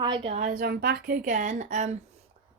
Hi guys, I'm back again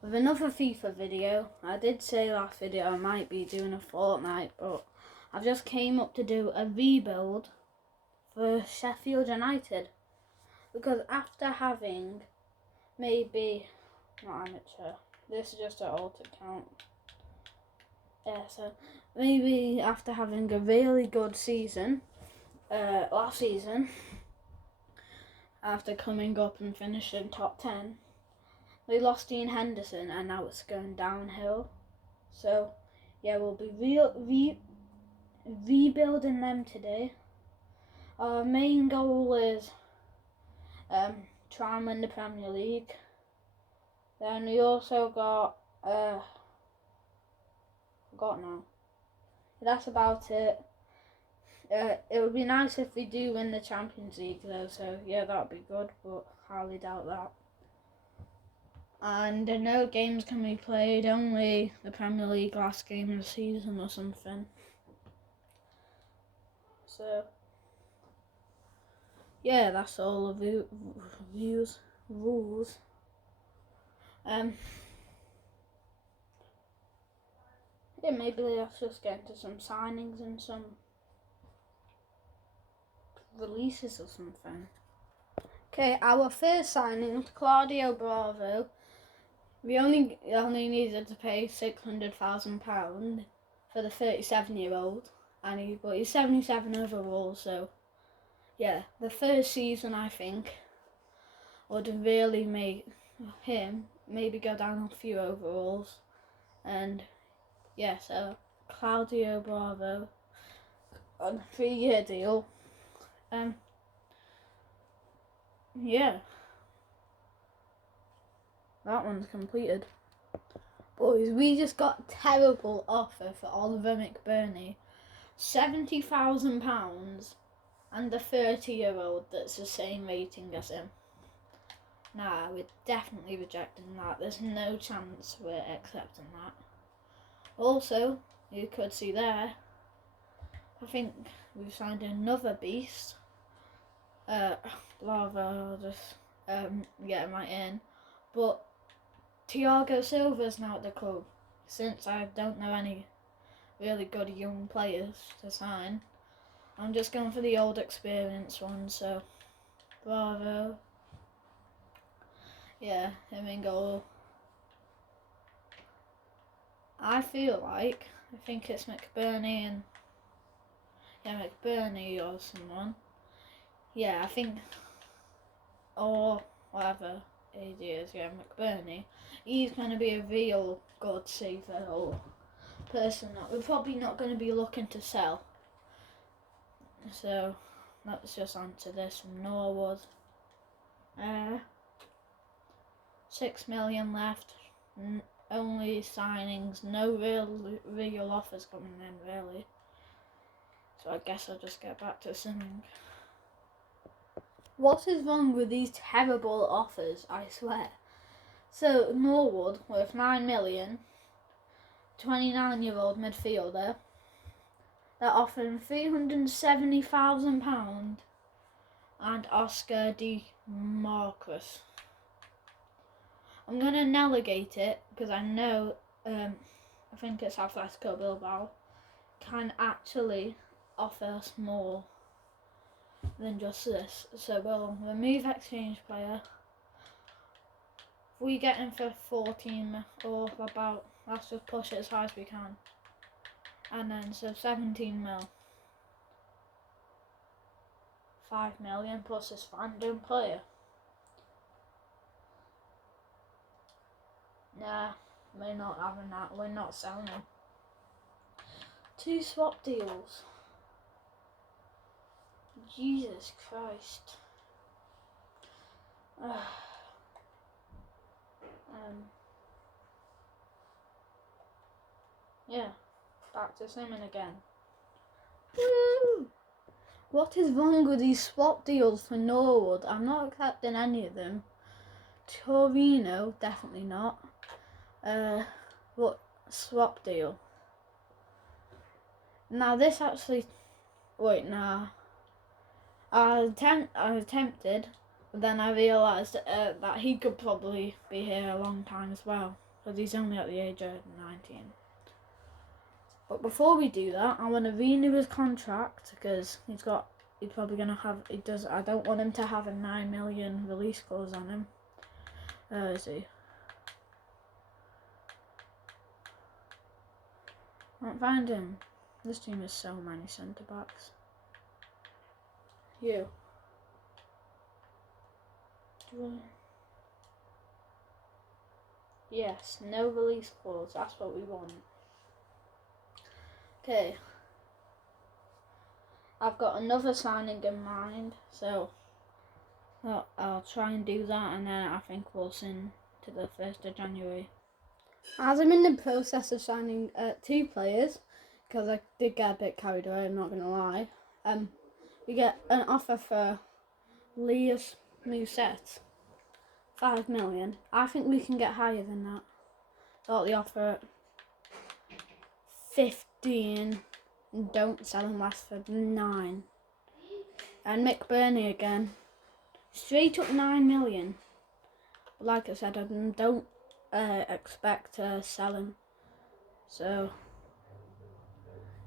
with another FIFA video. I did say last video I might be doing a Fortnite, but I've just came up to do a rebuild for Sheffield United, because after having maybe not amateur, this is just an alt account. Yeah, so maybe after having a really good season last season, after coming up and finishing top 10, we lost Dean Henderson and now it's going downhill. So yeah, we'll be rebuilding them today. Our main goal is try and win the Premier League. Then we also got forgot now. That's about it. It would be nice if we do win the Champions League though, so yeah, that would be good, but highly doubt that. And no games can be played, only the Premier League last game of the season or something. So yeah, that's all the rules. Yeah, maybe let's just get into some signings and some releases or something. Okay, our first signing was Claudio Bravo. We only needed to pay £600,000 for the 37-year-old, but he's 77 overall. So yeah, the first season I think would really make him maybe go down a few overalls. And yeah, so Claudio Bravo on a 3-year deal. Yeah, that one's completed. Boys, we just got a terrible offer for Oliver McBurney, £70,000, and a 30-year-old that's the same rating as him. Nah, we're definitely rejecting that. There's no chance we're accepting that. Also, you could see there, I think we've signed another beast. I'll just get him right in. But Thiago Silva's now at the club, since I don't know any really good young players to sign. I'm just going for the old experienced ones, so Bravo. Yeah, him in goal. I think it's McBurney and McBurney or someone. Yeah, I think, or whatever he is, McBurney. He's going to be a real good saver or person that we're probably not going to be looking to sell. So let's just answer this from Norwood. 6 million left. Only signings, no real offers coming in really. So I guess I'll just get back to swimming. What is wrong with these terrible offers, I swear? So Norwood worth 9 million, 29-year-old midfielder. They're offering £370,000 and Oscar Di Marcus. I'm going to delegate it because I know, I think it's Atletico Bilbao, can actually offer us more than just this. So we'll remove exchange player. If we get him for 14 or about, let's just push it as high as we can. And then so 17 mil. 5 million plus this random player. Nah, we're not having that. We're not selling them. 2 swap deals. Jesus Christ. Yeah, back to swimming again. Woo! What is wrong with these swap deals for Norwood? I'm not accepting any of them. Torino, definitely not. What swap deal? Now this actually, wait, nah. I was tempted, But then I realised that he could probably be here a long time as well, because he's only at the age of 19. But before we do that, I want to renew his contract, because he's probably going to have, I don't want him to have a 9 million release clause on him. Is he? I can't find him. This team has so many centre backs. You. Yes, no release clause. That's what we want. Okay. I've got another signing in mind, so I'll try and do that, and then I think we'll sing to the 1st of January. As I'm in the process of signing 2 players, because I did get a bit carried away, I'm not going to lie, we get an offer for Lias Musette, 5 million. I think we can get higher than that. Got the offer at 15, and don't sell him less for 9. And Mick Burney again, straight up 9 million. But like I said, I don't expect to sell him. So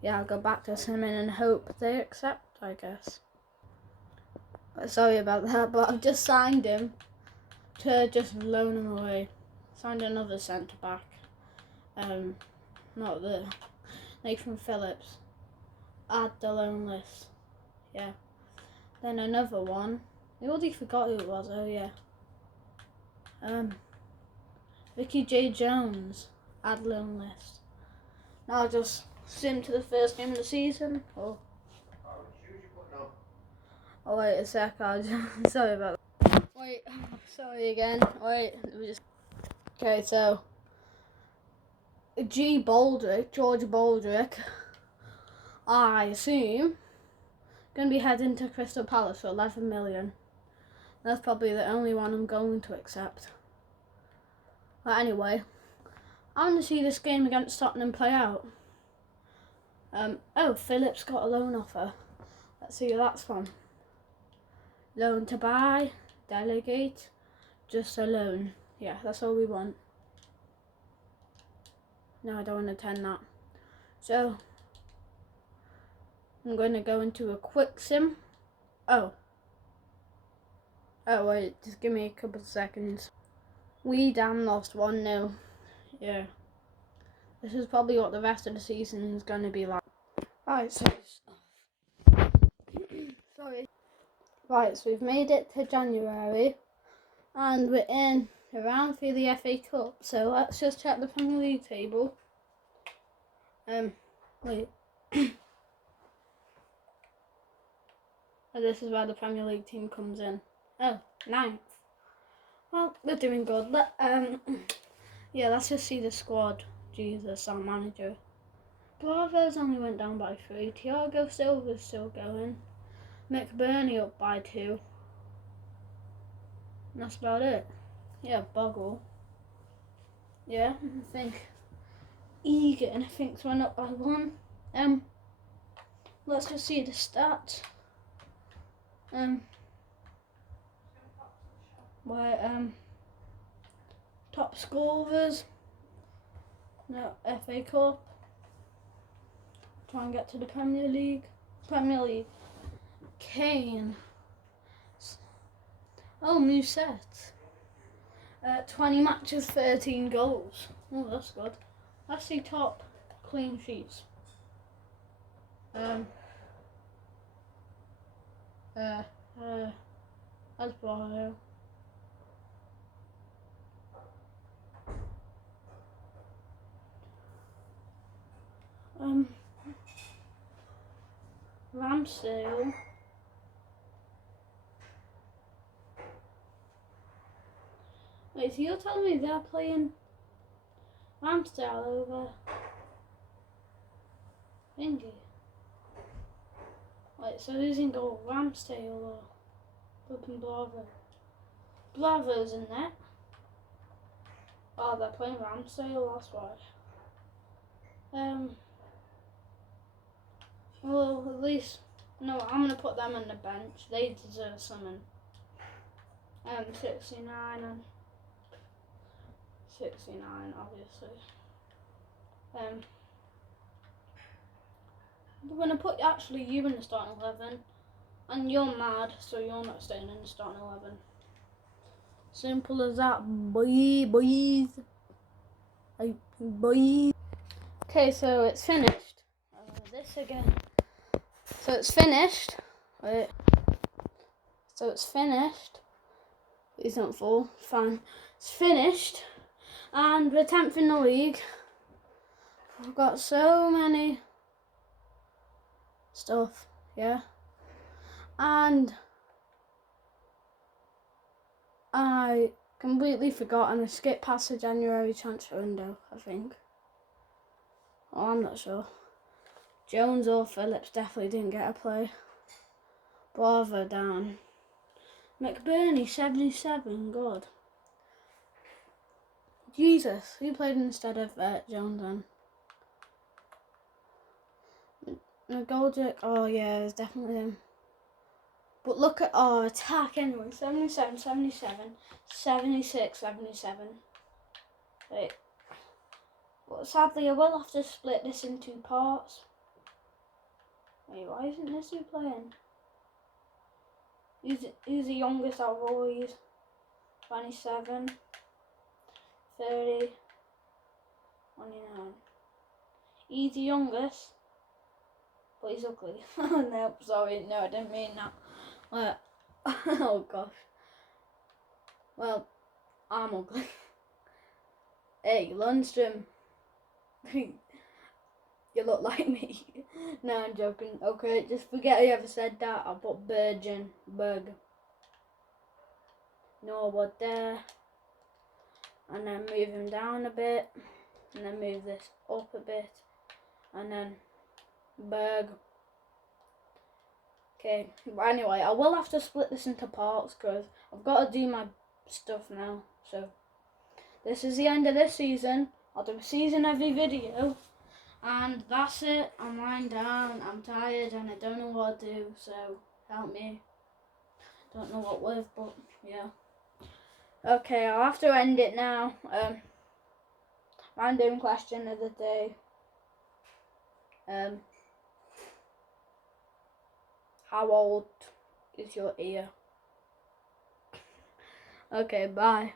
yeah, I'll go back to Simon and hope they accept, I guess. Sorry about that, but I've just signed him to just loan him away. Signed another centre back. Not the Nathan Phillips. Add the loan list. Yeah. Then another one. I already forgot who it was. Oh yeah. Ricky J. Jones. Add loan list. Now just sim to the first game of the season. Oh wait a sec. Sorry about that. Wait. Sorry again. Wait. Okay, so George Baldrick, I assume, going to be heading to Crystal Palace for 11 million. That's probably the only one I'm going to accept. But anyway, I want to see this game against Tottenham play out. Oh, Phillips got a loan offer. Let's see who that's from. Loan to buy, delegate, just a loan. Yeah, that's all we want. No, I don't want to attend that. So, I'm going to go into a quick sim. Oh wait, just give me a couple of seconds. We damn lost 1-0. Yeah. This is probably what the rest of the season is going to be like. Right, so sorry. Right, so we've made it to January, and we're in around through the FA Cup. So let's just check the Premier League table. Wait. Oh, this is where the Premier League team comes in. Oh, 9th. Well, we're doing good. Yeah, let's just see the squad. Jesus, our manager. Bravo's only went down by 3. Thiago Silva's still going. McBurney up by 2. And that's about it. Yeah, Boggle. Yeah, I think Egan, I think, went up by 1. Let's just see the stats. Top scorers. No, FA Cup. Try and get to the Premier League. Kane. Oh, Musette. 20 matches, 13 goals. Oh, that's good. Let's see top clean sheets. That's Bravo. Ramsdale. Wait, so you're telling me they're playing Ramsdale over Thingy? Wait, so who's in goal? Ramsdale or flipping Bravo? Bravo's in there. Oh, they're playing Ramsdale, that's why. Well, at least, no, I'm going to put them on the bench. They deserve something. 69 and 69, obviously. We're gonna put actually you in the starting 11, and you're mad, so you're not staying in the starting 11. Simple as that, boys. Boys. Okay, so it's finished. This again. So it's finished. Wait. So it's finished. Please don't fall. Fine. It's finished. And we're 10th in the league. We've got so many stuff, yeah. And I completely forgot and I skipped past the January transfer window, I think. Oh, I'm not sure. Jones or Phillips definitely didn't get a play. Bravo down. McBurney, 77, God. Jesus, who played instead of Jones then? McGoldrick, oh yeah, it was definitely him. But look at our attack anyway, 77, 77, 76, 77. Wait. But sadly, I will have to split this in 2 parts. Wait, why isn't this who playing? Who's the youngest out of all these? 27, 30, 29. He's the youngest, but he's ugly. No, sorry, no, I didn't mean that. Oh gosh. Well, I'm ugly. Hey, Lundstrom. You look like me. No, I'm joking. Okay, just forget I ever said that. I'll put Berg. Norwood there. And then move him down a bit. And then move this up a bit. And then Berg. Okay, but anyway, I will have to split this into parts because I've got to do my stuff now. So, this is the end of this season. I'll do a season every video. And that's it. I'm lying down. I'm tired and I don't know what to do. So help me. Don't know what with, but yeah. Okay, I'll have to end it now. Random question of the day. How old is your ear? Okay, bye.